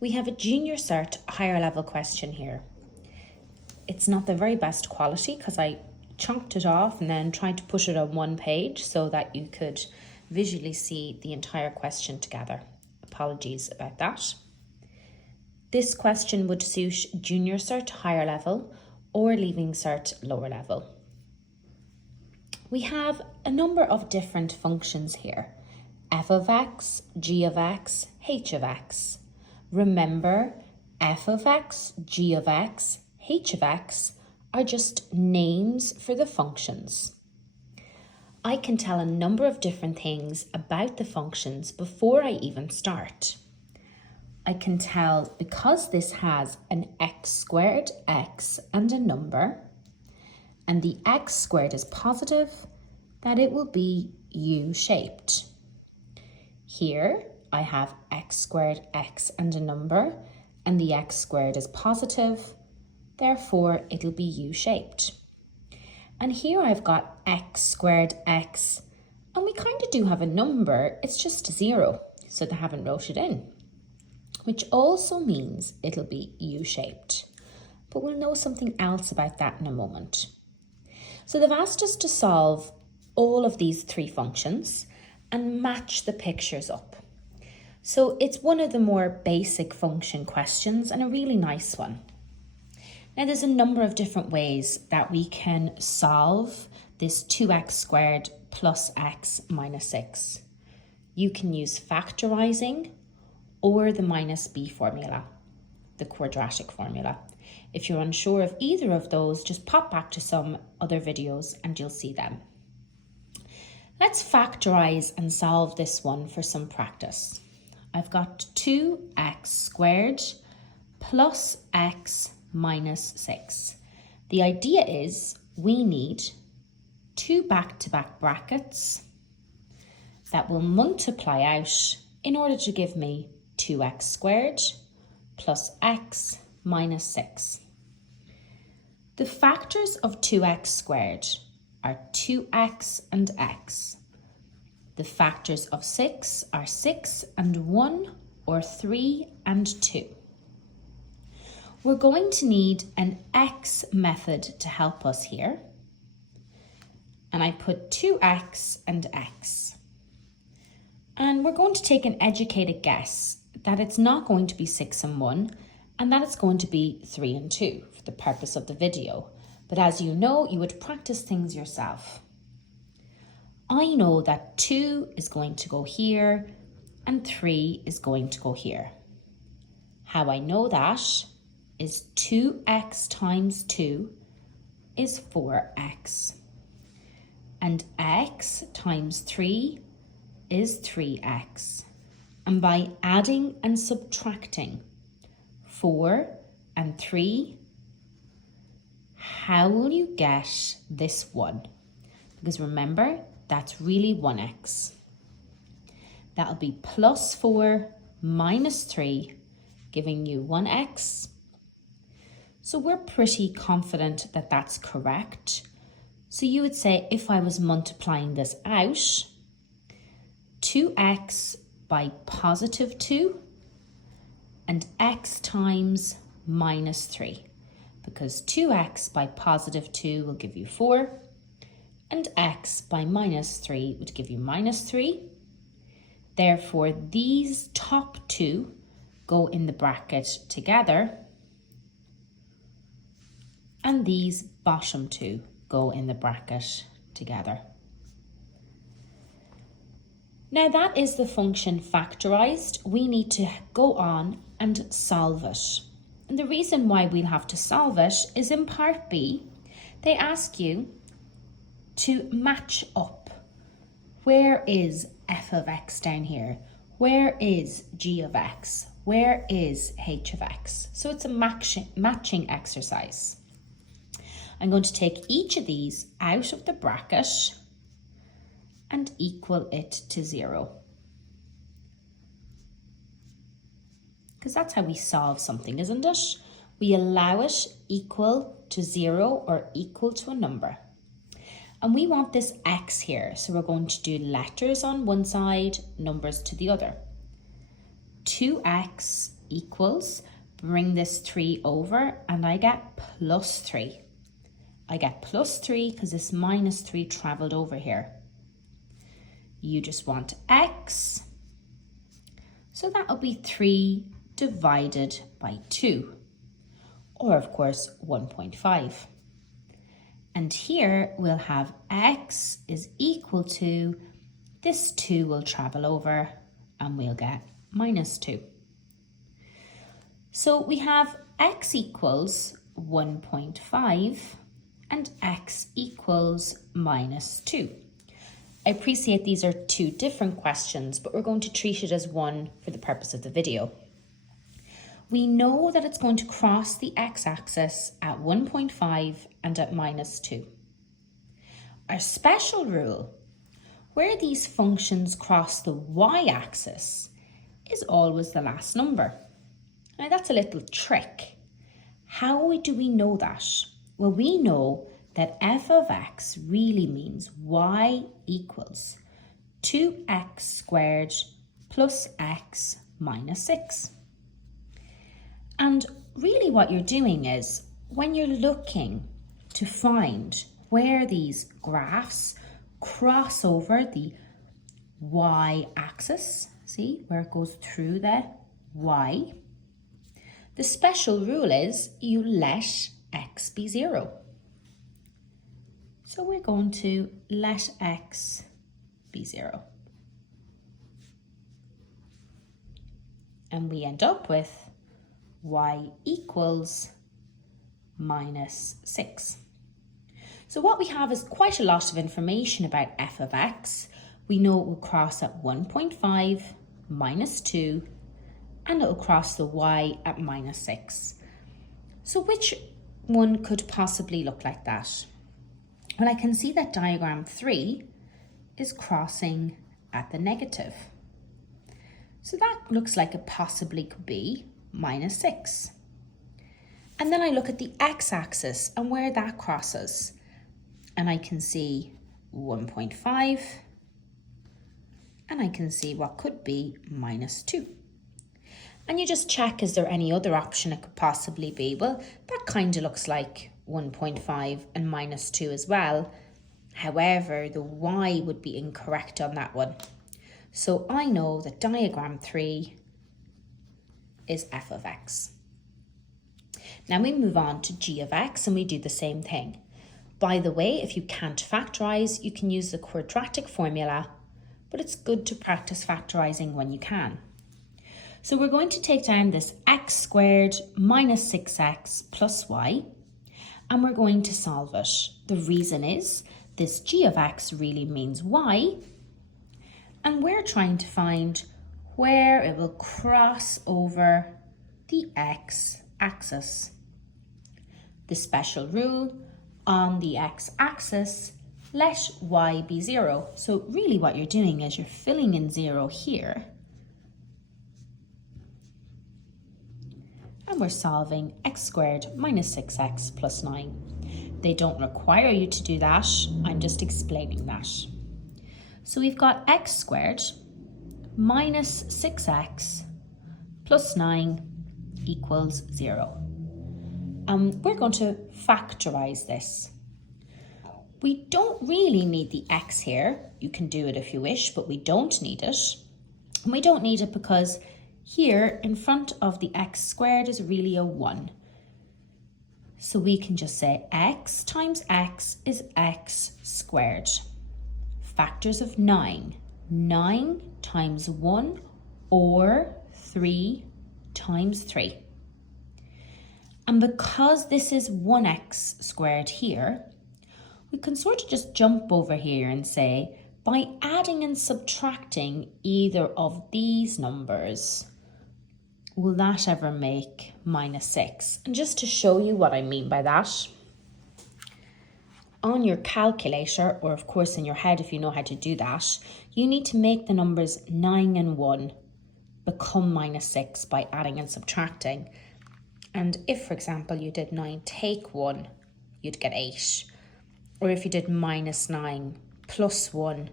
We have a junior cert higher level question here. It's not the very best quality because I chunked it off and then tried to put it on one page so that you could visually see the entire question together. Apologies about that. This question would suit junior cert higher level or leaving cert lower level. We have a number of different functions here. F of x, g of x, h of x. Remember, f of x, g of x, h of x are just names for the functions. I can tell a number of different things about the functions before I even start. I can tell, because this has an x squared x and a number, and the x squared is positive, that it will be U-shaped. Here I have x squared x and a number, and the x squared is positive, therefore it'll be U-shaped. And here I've got x squared x, and we kind of do have a number, it's just 0, so they haven't wrote it in, which also means it'll be U-shaped. But we'll know something else about that in a moment. So they've asked us to solve all of these three functions and match the pictures up. So it's one of the more basic function questions and a really nice one. Now there's a number of different ways that we can solve this 2x squared plus x minus 6. You can use factorising or the minus b formula, the quadratic formula. If you're unsure of either of those, just pop back to some other videos and you'll see them. Let's factorise and solve this one for some practice. I've got 2x squared plus x minus 6. The idea is we need two back-to-back brackets that will multiply out in order to give me 2x squared plus x minus 6. The factors of 2x squared are 2x and x. The factors of 6 are 6 and 1 or 3 and 2. We're going to need an x method to help us here. And I put 2x and x. And we're going to take an educated guess that it's not going to be 6 and 1 and that it's going to be 3 and 2 for the purpose of the video. But as you know, you would practice things yourself. I know that 2 is going to go here and 3 is going to go here. How I know that is 2x times 2 is 4x. And x times 3 is 3x. And by adding and subtracting 4 and 3, how will you get this 1? Because remember, that's really 1x. That'll be plus 4 minus 3, giving you 1x. So we're pretty confident that that's correct. So you would say, if I was multiplying this out, 2x by positive 2 and x times minus 3. Because 2x by positive 2 will give you 4 and x by minus 3 would give you minus 3. Therefore, these top two go in the bracket together and these bottom two go in the bracket together. Now that is the function factorised. We need to go on and solve it. And the reason why we'll have to solve it is in part B, they ask you to match up. Where is f of x down here? Where is g of x? Where is h of x? So it's a matching exercise. I'm going to take each of these out of the bracket and equal it to 0. Because that's how we solve something, isn't it? We allow it equal to 0 or equal to a number. And we want this x here, so we're going to do letters on one side, numbers to the other. 2x equals, bring this 3 over, and I get plus 3. I get plus 3 because this minus 3 travelled over here. You just want x, so that'll be 3 divided by 2, or of course 1.5. And here we'll have x is equal to, this 2 will travel over and we'll get minus 2. So we have x equals 1.5 and x equals minus 2. I appreciate these are two different questions, but we're going to treat it as one for the purpose of the video. We know that it's going to cross the x-axis at 1.5 and at minus 2. Our special rule, where these functions cross the y-axis, is always the last number. Now that's a little trick. How do we know that? Well, we know that f of x really means y equals 2x squared plus x minus 6. And really what you're doing is, when you're looking to find where these graphs cross over the y-axis, see where it goes through the y, the special rule is you let x be 0. So we're going to let x be 0. And we end up with y equals minus 6. So what we have is quite a lot of information about f of x. We know it will cross at 1.5, minus 2, and it will cross the y at minus 6. So which one could possibly look like that? Well, I can see that diagram 3 is crossing at the negative. So that looks like it possibly could be minus 6. And then I look at the x-axis and where that crosses. And I can see 1.5. And I can see what could be minus 2. And you just check, is there any other option it could possibly be? Well, that kind of looks like 1.5 and minus 2 as well. However, the y would be incorrect on that one. So I know that diagram 3 is f of x. Now we move on to g of x and we do the same thing. By the way, if you can't factorise, you can use the quadratic formula, but it's good to practice factorising when you can. So we're going to take down this x squared minus 6x plus y, and we're going to solve it. The reason is this g of x really means y, and we're trying to find where it will cross over the x-axis. The special rule, on the x-axis, let y be 0. So really what you're doing is you're filling in 0 here, and we're solving x squared minus 6x plus 9. They don't require you to do that, I'm just explaining that. So we've got x squared minus 6x plus 9 equals 0. We're going to factorise this. We don't really need the x here. You can do it if you wish, but we don't need it. And we don't need it because here in front of the x squared is really a 1. So we can just say x times x is x squared. Factors of 9. 9 times 1 or 3 times 3. And because this is 1x squared here, we can sort of just jump over here and say, by adding and subtracting either of these numbers, will that ever make minus 6? And just to show you what I mean by that, on your calculator, or of course in your head if you know how to do that, you need to make the numbers 9 and 1 become minus 6 by adding and subtracting. And if, for example, you did 9 take 1, you'd get 8. Or if you did minus 9 plus 1,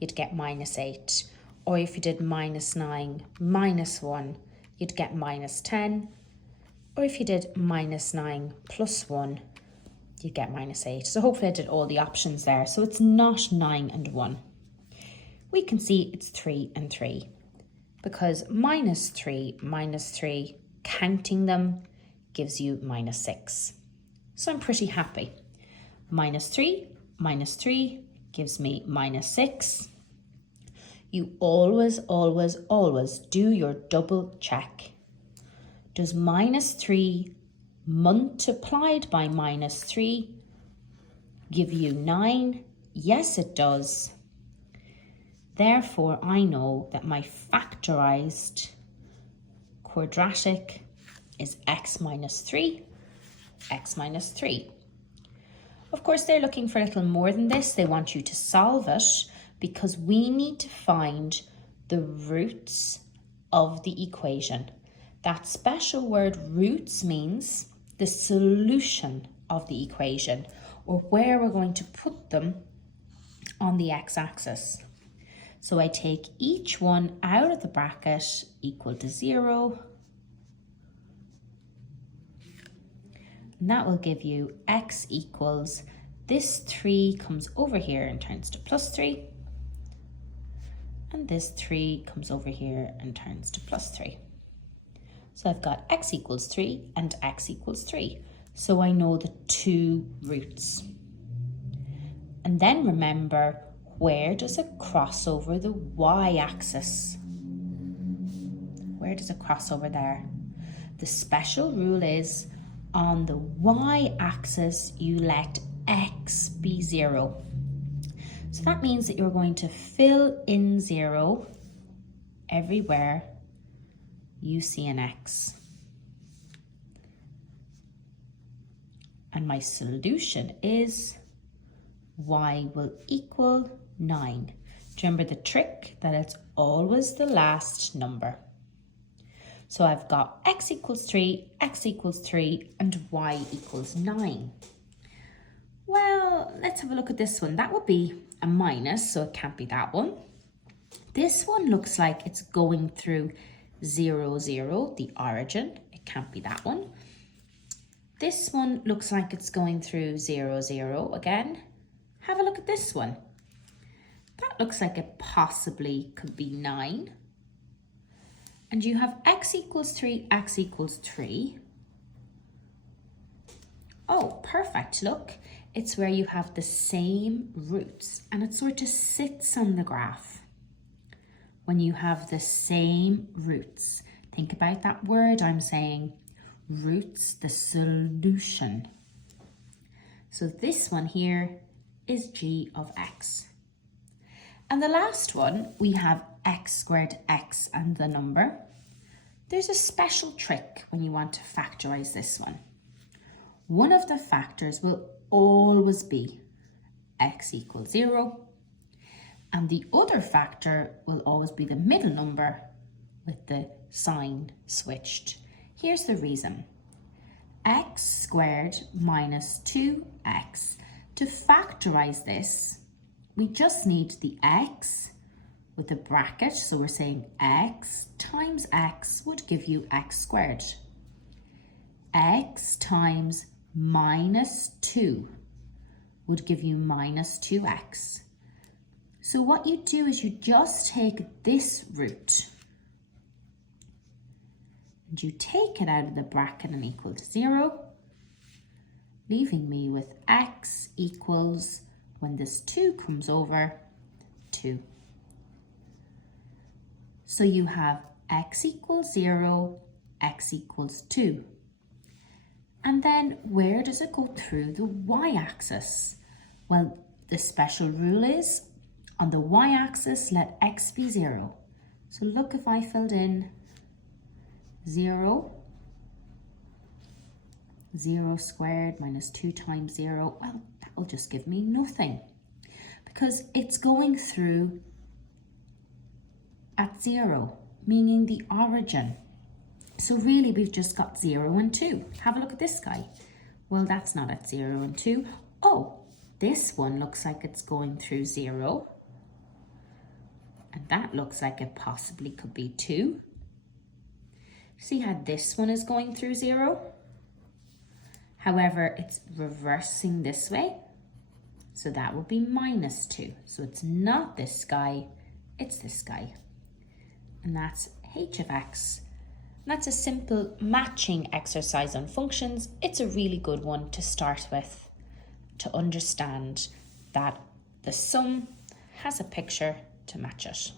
you'd get minus 8. Or if you did minus 9 minus 1, you'd get minus 10. Or if you did minus 9 plus 1, you'd get minus 8. So hopefully I did all the options there. So it's not 9 and 1. We can see it's 3 and 3. Because minus 3, counting them gives you minus 6. So I'm pretty happy. Minus 3 gives me minus 6. You always, always, always do your double check. Does minus 3 multiplied by minus 3 give you 9? Yes, it does. Therefore, I know that my factorized quadratic is x minus 3, x minus 3. Of course, they're looking for a little more than this. They want you to solve it because we need to find the roots of the equation. That special word roots means the solution of the equation, or where we're going to put them on the x-axis. So I take each one out of the bracket equal to 0. And that will give you x equals, this 3 comes over here and turns to plus 3. And this 3 comes over here and turns to plus 3. So I've got x equals 3 and x equals 3. So I know the two roots. And then remember, where does it cross over the y-axis? Where does it cross over there? The special rule is on the y-axis you let x be 0. So that means that you're going to fill in 0 everywhere you see an x. And my solution is y will equal 9. Remember the trick that it's always the last number. So I've got x equals 3, and y equals 9. Well, let's have a look at this one. That would be a minus, so it can't be that one. This one looks like it's going through 0, 0, the origin. It can't be that one. This one looks like it's going through 0, 0 again. Have a look at this one. That looks like it possibly could be 9. And you have x equals 3, x equals 3. Oh, perfect. Look, it's where you have the same roots and it sort of sits on the graph. When you have the same roots, think about that word I'm saying, roots, the solution. So this one here is g of x. And the last one, we have x squared x and the number. There's a special trick when you want to factorize this one. One of the factors will always be x equals 0, and the other factor will always be the middle number with the sign switched. Here's the reason. X squared minus 2x. To factorize this, we just need the x with a bracket. So we're saying x times x would give you x squared. X times minus 2 would give you minus 2x. So what you do is you just take this root and you take it out of the bracket and equal to 0, leaving me with x equals, when this 2 comes over, 2. So you have x equals 0, x equals 2. And then where does it go through the y-axis? Well, the special rule is on the y-axis, let x be 0. So look, if I filled in 0, 0 squared minus 2 times 0, well, that will just give me nothing because it's going through at 0, meaning the origin. So really we've just got 0 and 2. Have a look at this guy. Well, that's not at 0 and 2. Oh, this one looks like it's going through 0. And that looks like it possibly could be 2. See how this one is going through 0? However, it's reversing this way. So that would be -2. So it's not this guy, it's this guy. And that's h of x. And that's a simple matching exercise on functions. It's a really good one to start with, to understand that the sum has a picture to match it.